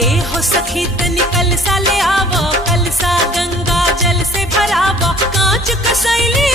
ए हो सखी तनी कलसा ले आवो, कलसा गंगा जल से भरावो, कांच कसैली